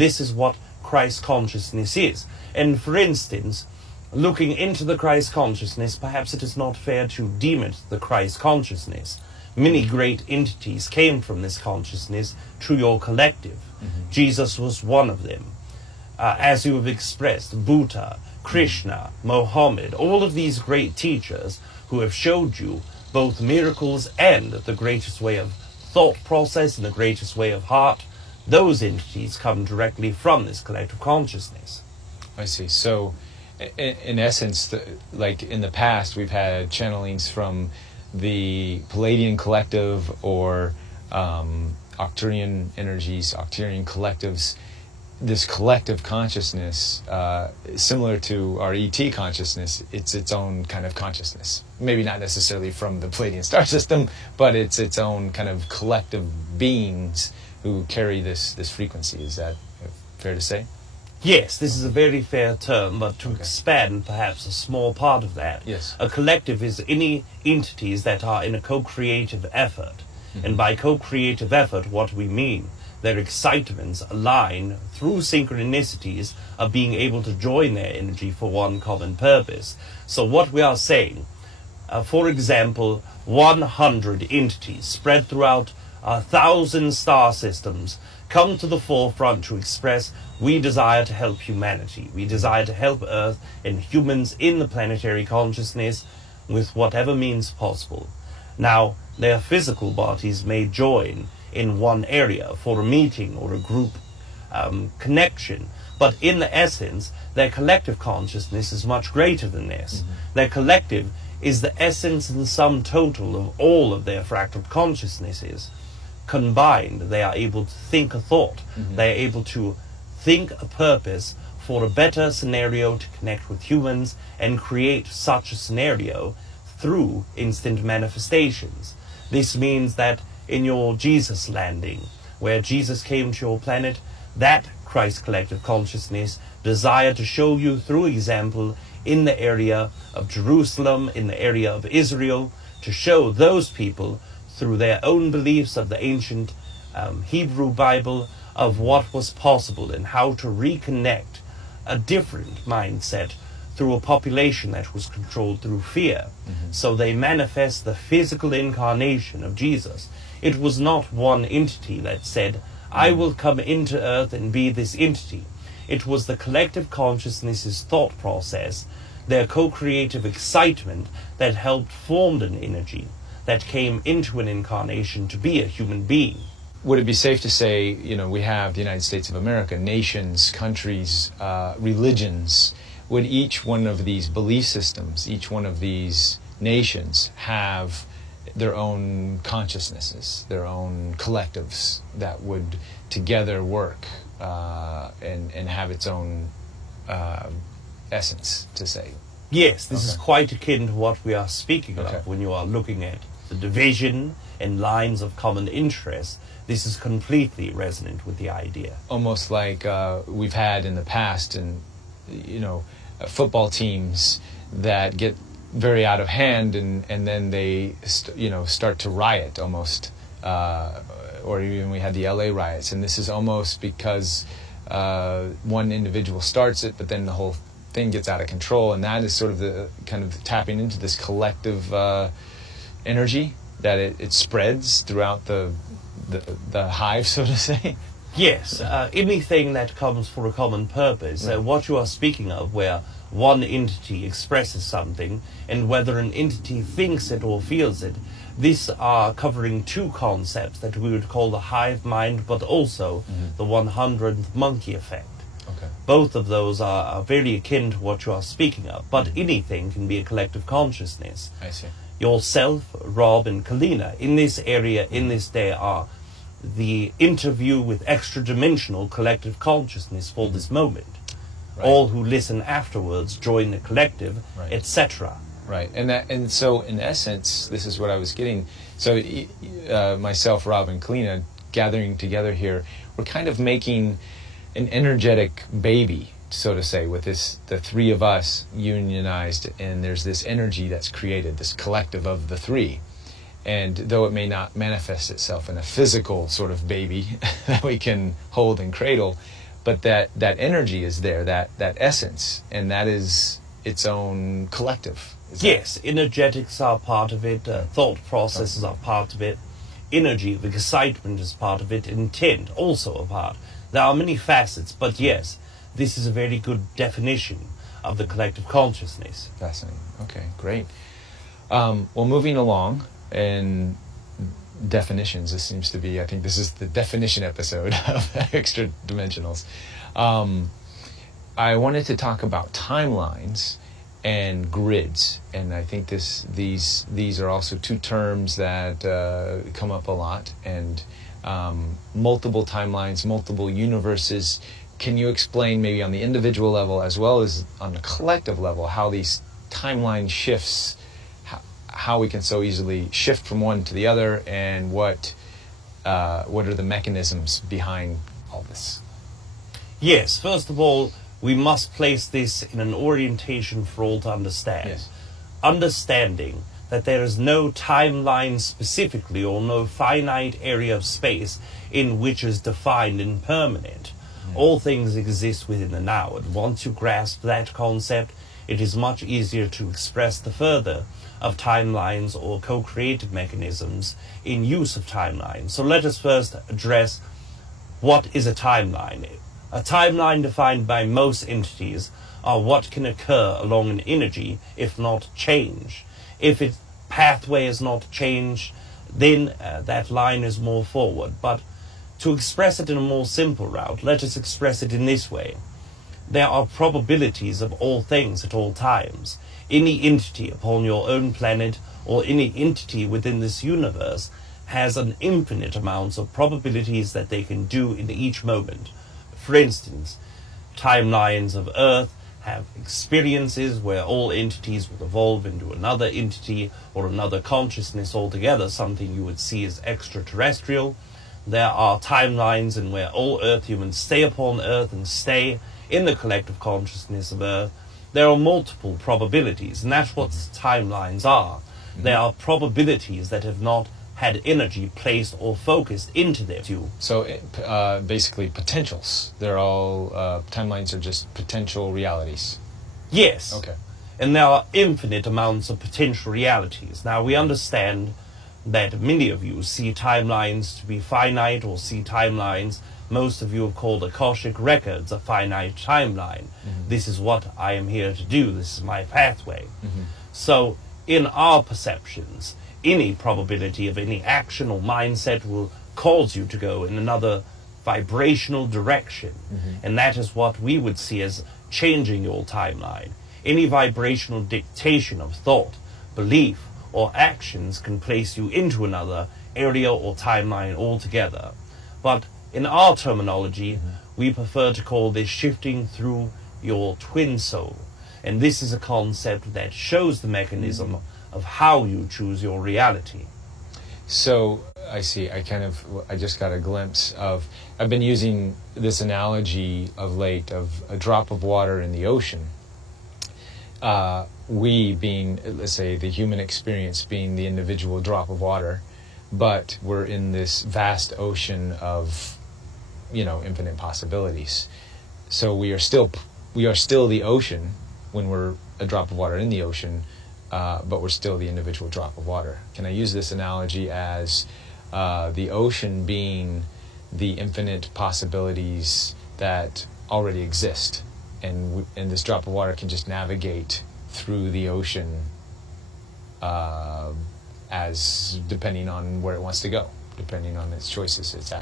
this is what Christ consciousness is. And for instance, looking into the Christ consciousness, perhaps it is not fair to deem it the Christ consciousness. Many great entities came from this consciousness through your collective. Jesus was one of them. As you have expressed, Buddha, Krishna, Mohammed, all of these great teachers who have showed you both miracles and the greatest way of thought process and the greatest way of heart, those entities come directly from this collective consciousness. I see. So, in essence, like in the past, we've had channelings from the Pleiadian collective or Arcturian energies, Arcturian collectives. This collective consciousness, similar to our ET consciousness, it's its own kind of consciousness. Maybe not necessarily from the Pleiadian star system, but it's its own kind of collective beings who carry this frequency. Is that fair to say? Yes, this is a very fair term, but to expand perhaps a small part of that, yes. A collective is any entities that are in a co-creative effort. And by co-creative effort, what we mean, their excitements align through synchronicities of being able to join their energy for one common purpose. So what we are saying, for example, 100 entities spread throughout 1,000 star systems come to the forefront to express, we desire to help humanity. We desire to help Earth and humans in the planetary consciousness with whatever means possible. Now, their physical bodies may join in one area for a meeting or a group connection, but in the essence, their collective consciousness is much greater than this. Their collective is the essence and sum total of all of their fractal consciousnesses. Combined, they are able to think a thought. They are able to think a purpose for a better scenario to connect with humans and create such a scenario through instant manifestations. This means that in your Jesus landing, where Jesus came to your planet, that Christ collective consciousness desired to show you through example in the area of Jerusalem, in the area of Israel, to show those people through their own beliefs of the ancient Hebrew Bible of what was possible and how to reconnect a different mindset through a population that was controlled through fear. So they manifest the physical incarnation of Jesus. It was not one entity that said, I will come into Earth and be this entity. It was the collective consciousness's thought process, their co-creative excitement that helped form an energy that came into an incarnation to be a human being. Would it be safe to say, we have the United States of America, nations, countries, religions. Would each one of these belief systems, each one of these nations have their own consciousnesses, their own collectives that would together work and have its own essence, to say? Yes, this is quite akin to what we are speaking of when you are looking at the division and lines of common interest. This is completely resonant with the idea. Almost like we've had in the past, and football teams that get very out of hand, and then they start to riot almost, or even we had the LA riots, and this is almost because one individual starts it, but then the whole thing gets out of control, and that is sort of the kind of tapping into this collective energy that it spreads throughout the hive, so to say. Yes, anything that comes for a common purpose. What you are speaking of, where one entity expresses something, and whether an entity thinks it or feels it, these are covering two concepts that we would call the hive mind, but also the 100th monkey effect. Both of those are very akin to what you are speaking of, but anything can be a collective consciousness. I see. Yourself, Rob, and Kalina, in this area, in this day, are the interview with extra-dimensional collective consciousness for this moment. All who listen afterwards join the collective, etc. Right, and so in essence, this is what I was getting. So myself, Rob, and Kalina, gathering together here, we're kind of making an energetic baby, so to say, with the three of us unionized, and there's this energy that's created, this collective of the three. And though it may not manifest itself in a physical sort of baby that we can hold and cradle, but that energy is there, that essence, and that is its own collective. Yes, energetics are part of it, thought processes are part of it, energy, the excitement is part of it, intent also a part. There are many facets, but yes, this is a very good definition of the collective consciousness. Fascinating. Okay, great. Well, moving along in definitions, this seems to be, I think this is the definition episode of Extra Dimensionals. I wanted to talk about timelines and grids, and I think these are also two terms that come up a lot, and multiple timelines, multiple universes. Can you explain maybe on the individual level as well as on the collective level how these timeline shifts, how we can so easily shift from one to the other, and what are the mechanisms behind all this? Yes, first of all, we must place this in an orientation for all to understand. Yes. Understanding that there is no timeline specifically, or no finite area of space in which is defined and permanent. All things exist within the now, and once you grasp that concept, it is much easier to express the further of timelines or co-creative mechanisms in use of timelines. So let us first address what is a timeline. A timeline defined by most entities are what can occur along an energy if not change. If its pathway is not changed, then that line is more forward. But to express it in a more simple route, let us express it in this way. There are probabilities of all things at all times. Any entity upon your own planet or any entity within this universe has an infinite amounts of probabilities that they can do in each moment. For instance, timelines of Earth have experiences where all entities will evolve into another entity or another consciousness altogether, something you would see as extraterrestrial. There are timelines in where all Earth humans stay upon Earth and stay in the collective consciousness of Earth. There are multiple probabilities, and that's what timelines are. There are probabilities that have not had energy placed or focused into them. So basically potentials. They're all, timelines are just potential realities. Yes. Okay. And there are infinite amounts of potential realities. Now, we understand that many of you see timelines to be finite, or see timelines, most of you have called Akashic records a finite timeline. This is what I am here to do. This is my pathway. So in our perceptions, any probability of any action or mindset will cause you to go in another vibrational direction. And that is what we would see as changing your timeline. Any vibrational dictation of thought, belief, or actions can place you into another area or timeline altogether. But in our terminology, we prefer to call this shifting through your twin soul. And this is a concept that shows the mechanism of how you choose your reality. So I see, I just got a glimpse of, I've been using this analogy of late of a drop of water in the ocean. We being, let's say, the human experience being the individual drop of water, but we're in this vast ocean of, infinite possibilities. So we are still the ocean when we're a drop of water in the ocean, but we're still the individual drop of water. Can I use this analogy as the ocean being the infinite possibilities that already exist, and this drop of water can just navigate through the ocean as depending on where it wants to go, depending on its choices, its